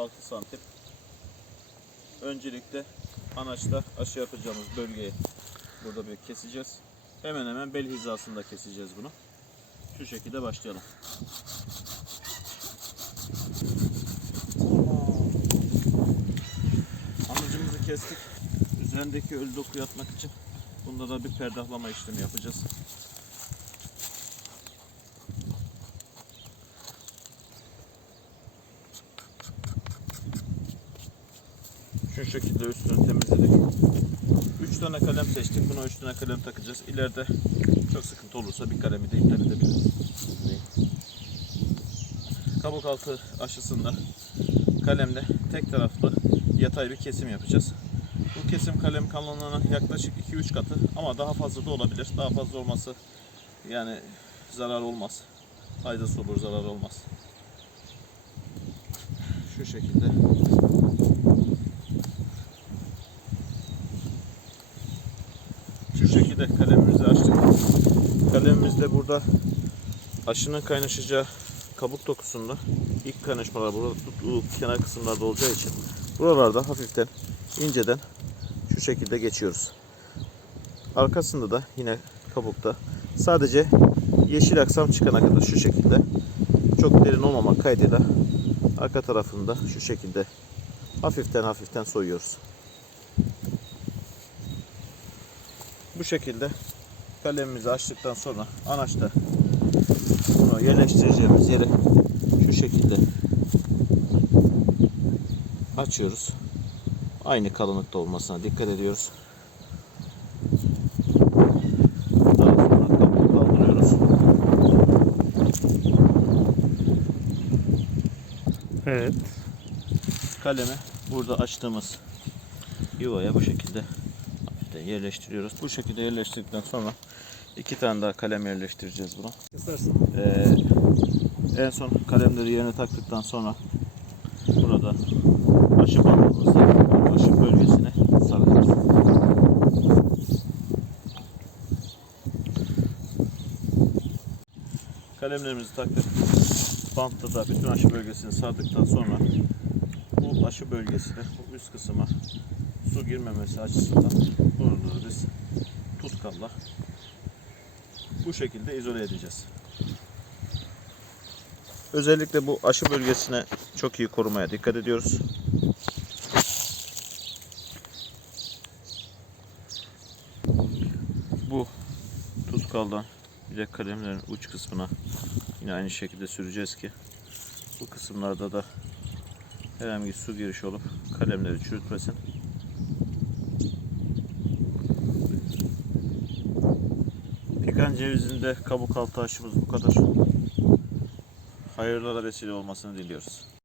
6 santim. Öncelikle anaçta aşı yapacağımız bölgeyi burada bir keseceğiz. Hemen hemen bel hizasında keseceğiz bunu. Şu şekilde başlayalım. Anacımızı kestik. Üzerindeki ölü dokuyu atmak için bunda da bir perdahlama işlemi yapacağız. Şu şekilde üstünü temizledik. 3 tane kalem seçtik. Buna 3 tane kalem takacağız. İleride çok sıkıntı olursa bir kalemi de iptal edebiliriz. Kabuk altı aşısında kalemle tek taraflı yatay bir kesim yapacağız. Bu kesim kalem kalınlığına yaklaşık 2-3 katı ama daha fazla da olabilir. Daha fazla olması yani zarar olmaz. Faydası olur, zarar olmaz. Şu şekilde Şu şekilde kalemimizi açtık. Kalemimizde burada aşının kaynaşacağı kabuk dokusunda ilk kaynaşmalar burada bu kenar kısımlarda olacağı için buralarda hafiften inceden şu şekilde geçiyoruz. Arkasında da yine kabukta sadece yeşil aksam çıkana kadar şu şekilde çok derin olmamak kaydıyla arka tarafında şu şekilde hafiften hafiften soyuyoruz. Bu şekilde kalemimizi açtıktan sonra anaçta bunu yerleştireceğimiz yere şu şekilde açıyoruz. Aynı kalınlıkta olmasına dikkat ediyoruz. Daha sonra kabuğu kaldırıyoruz. Evet. Kalemi burada açtığımız yuvaya bu şekilde hafiften yerleştiriyoruz. Bu şekilde yerleştirdikten sonra iki tane daha kalem yerleştireceğiz buna. Ee, en son kalemleri yerine taktıktan sonra burada aşı bandımızla aşı bölgesine saracağız. Kalemlerimizi taktık. Bantta da bütün aşı bölgesini sardıktan sonra bu aşı bölgesine, bu üst kısma su girmemesi açısından bunu biz tutkalla bu şekilde izole edeceğiz. Özellikle bu aşı bölgesine çok iyi korumaya dikkat ediyoruz. Bu tutkaldan bir de kalemlerin uç kısmına yine aynı şekilde süreceğiz ki bu kısımlarda da herhangi su girişi olup kalemleri çürütmesin. Pikan cevizinde kabuk altı aşımız bu kadar. Hayırlara vesile olmasını diliyoruz.